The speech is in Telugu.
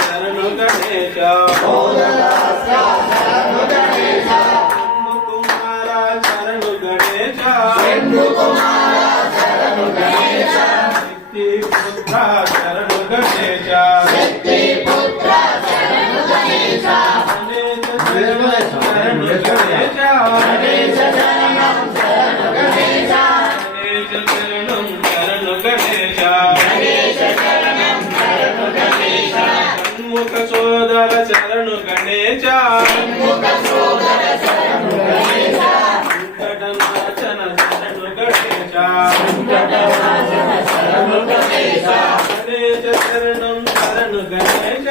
శరణు గణేశ కుమార శరణు గణేశ శక్తి పుత్ర శరణు గణేశ శరణు గణేశ షణ్ముఖ సోదర శరణు గణేశ వెంకటనాచన శరణు గణేశ గణేశ శరణం శరణు గణేశ